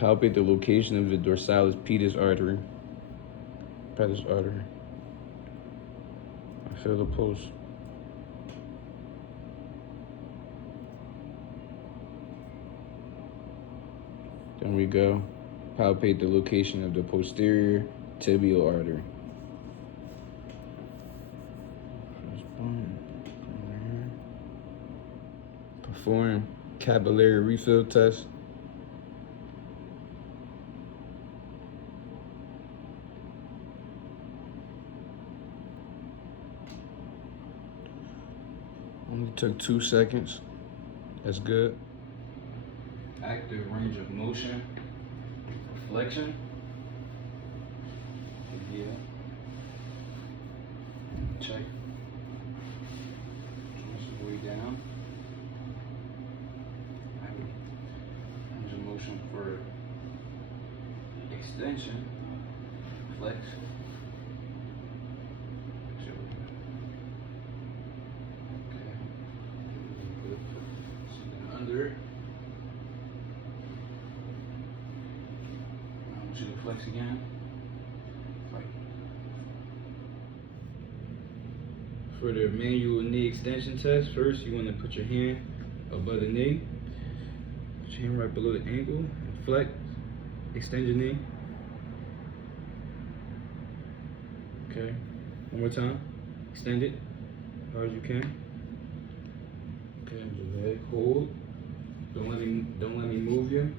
Palpate the location of the dorsalis pedis artery. Pedis artery. I feel the pulse. Then we go. Palpate the location of the posterior tibial artery. Perform capillary refill test. Only took 2 seconds. That's good. Active range of motion. Reflection. Yeah. Check. Most way down. Range of motion for extension. Flex. Under it. I want you to flex again. Right. For the manual knee extension test, first you want to put your hand above the knee. Put your hand right below the ankle. And flex. Extend your knee. Okay. One more time. Extend it as hard as you can. Okay. Your leg. Hold. Don't let me move you.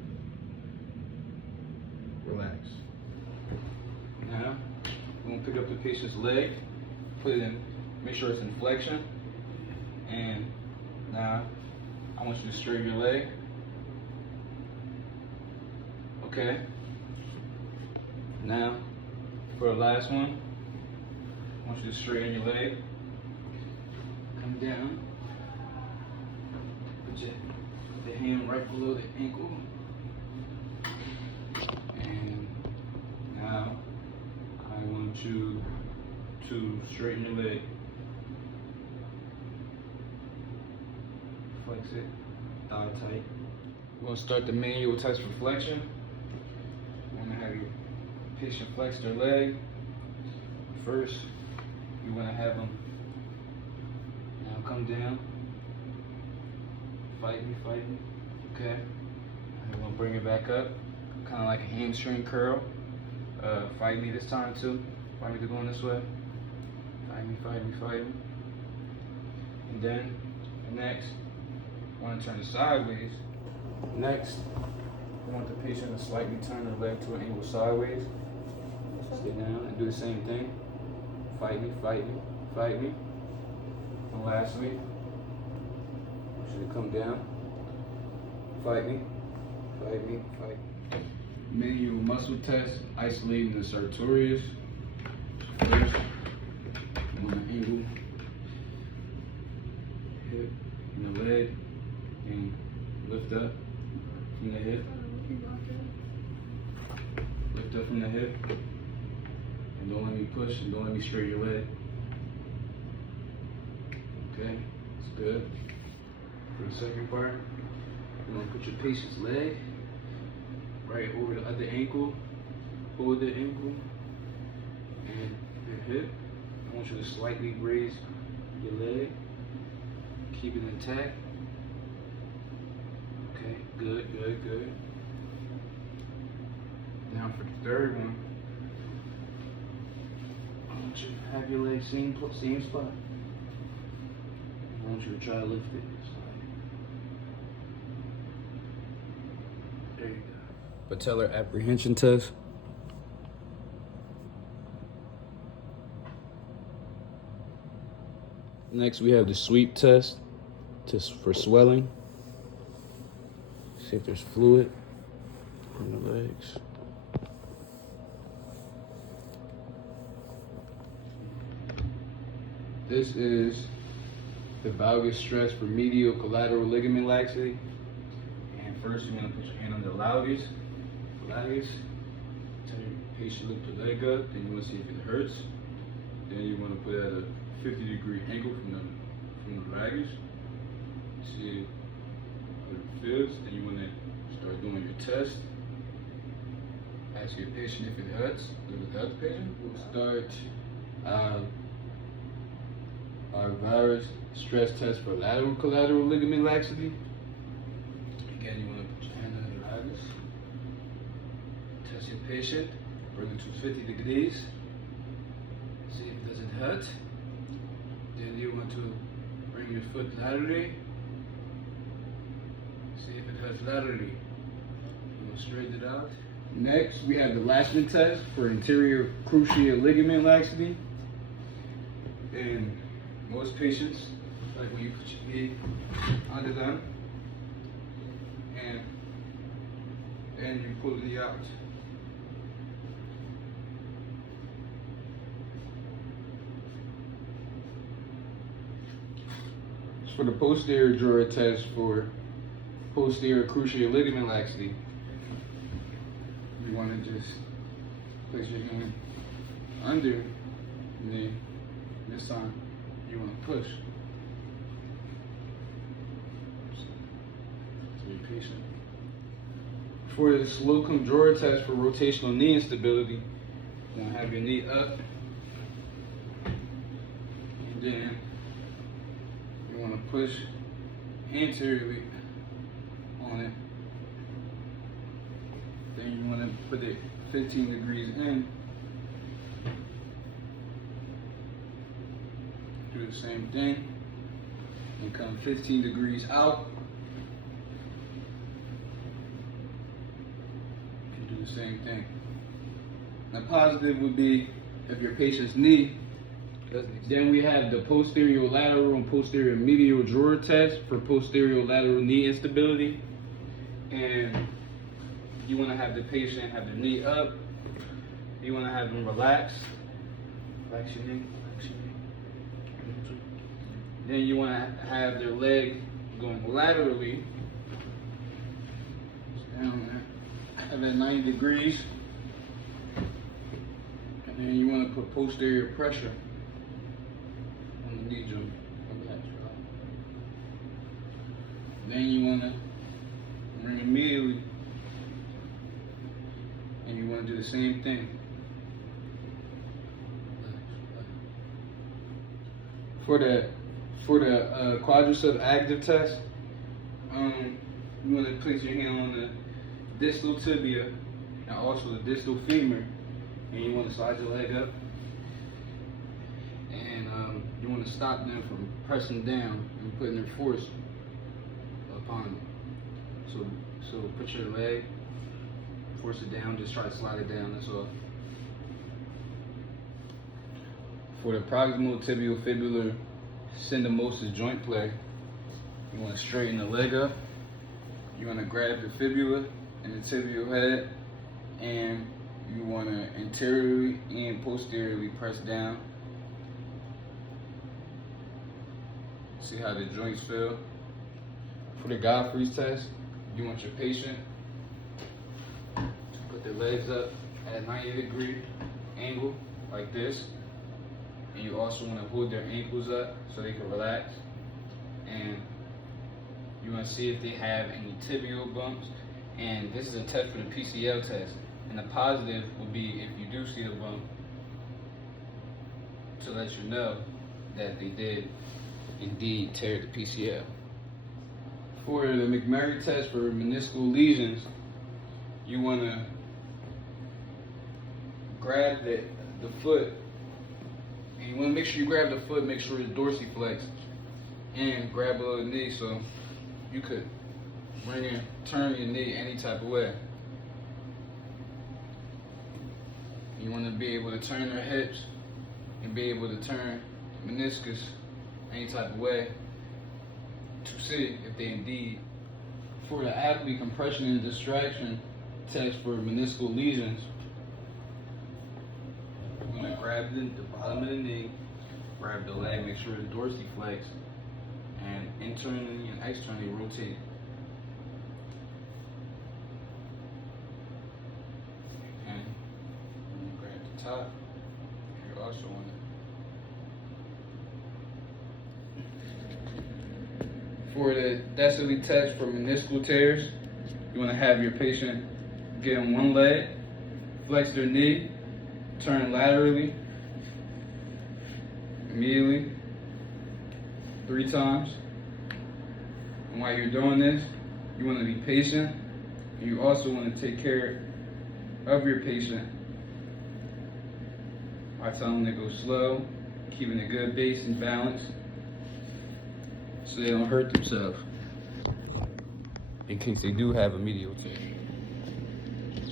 Relax. Now, we're gonna pick up the patient's leg, put it in, make sure it's in flexion. And now, I want you to straighten your leg. Okay. Now, for the last one, I want you to straighten your leg. Come down. Put the hand right below the ankle. And now I want you to straighten your leg. Flex it, thigh tight. We're gonna start the manual test for flexion. You wanna have your patient flex their leg. First, you wanna have them now come down. Fight me, okay. And we're gonna bring it back up, kind of like a hamstring curl. Fight me this time too. Fight me to going this way. Fight me. And then, next, I want to turn it sideways. Next, I want the patient to slightly turn their leg to an angle sideways. Sit down and do the same thing. Fight me. And lastly, should come down. Fight me. Manual muscle test, isolating the sartorius. First, I'm gonna angle hip and the leg and lift up from the hip. Lift up from the hip. And don't let me push and don't let me straighten your leg. Okay, it's good. For the second part, you're gonna put your patient's leg right over the other ankle, hold the ankle and your hip. I want you to slightly raise your leg, keep it intact. Okay, good. Now for the third one, I want you to have your leg same spot. I want you to try to lift it. There you go. Patellar apprehension test. Next, we have the sweep test, for swelling. See if there's fluid on the legs. This is the valgus stress for medial collateral ligament laxity. And first, you're gonna put your hand on the labius. Tell your patient lift the leg up. Then you wanna see if it hurts. Then you wanna put it at a 50-degree angle from the vagus. See if it feels. Then you wanna start doing your test. Ask your patient if it hurts. Does it hurt, patient? We'll start our virus stress test for lateral collateral ligament laxity. Again, you want to put your hand on the iris. Test your patient. Bring it to 50 degrees. See if it doesn't hurt. Then you want to bring your foot laterally. See if it hurts laterally. You want to straighten it out. Next, we have the Lashman test for anterior cruciate ligament laxity. And most patients, like when you put your knee under them, and then you pull the knee out. For the posterior drawer test for posterior cruciate ligament laxity, You want to just place your hand under the knee. This time, you want to push. To be patient. for the Slocum drawer test for rotational knee instability, You want to have your knee up. And then you want to push anteriorly on it. Then you want to put it 15 degrees in. Do the same thing. And come 15 degrees out. And do the same thing. Now positive would be if your patient's knee. then we have the posterior lateral and posterior medial drawer test for posterior lateral knee instability. And you want to have the patient have their knee up. You want to have them relax. Relax your knee. Relax your knee. Then you want to have their leg going laterally. Down there. Have that 90 degrees. And then you want to put posterior pressure on the knee joint. Then you want to bring immediately. And you want to do the same thing. For the quadricep active test, You want to place your hand on the distal tibia and also the distal femur, and you want to slide your leg up, and you want to stop them from pressing down and putting their force upon it. So put your leg, force it down, just try to slide it down. That's all. for the proximal tibial fibular syndesmosis joint play, You want to straighten the leg up. You want to grab the fibula and the tibial head, and you want to anteriorly and posteriorly press down. See how the joints feel. for the Godfrey's test, You want your patient to put their legs up at a 90-degree angle like this, and you also want to hold their ankles up so they can relax, and you want to see if they have any tibial bumps. And this is a test for the PCL test, and the positive would be if you do see a bump, to let you know that they did indeed tear the PCL. for the McMurray test for meniscal lesions, You want to grab the foot, and you want to make sure you grab the foot, make sure it's dorsiflex, and grab below the knee so you could turn your knee any type of way. You want to be able to turn their hips and be able to turn the meniscus any type of way to see if they indeed. for the athlete compression and distraction test for meniscal lesions, You want to grab the bottom of the knee, grab the leg, make sure it's dorsiflex, and internally and externally rotate. And you grab the top. You also want to. for the Desailly test for meniscal tears, You want to have your patient get on one leg flex their knee, turn laterally, immediately, 3 times. And while you're doing this, you want to be patient, and you also want to take care of your patient by telling them to go slow, keeping a good base and balance, so they don't hurt themselves, in case they do have a medial tear.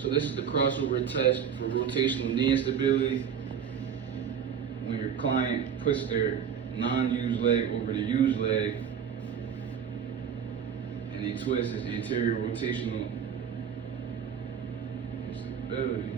So this is the crossover test for rotational knee instability. When your client puts their non-used leg over the used leg, and he twists his anterior rotational instability.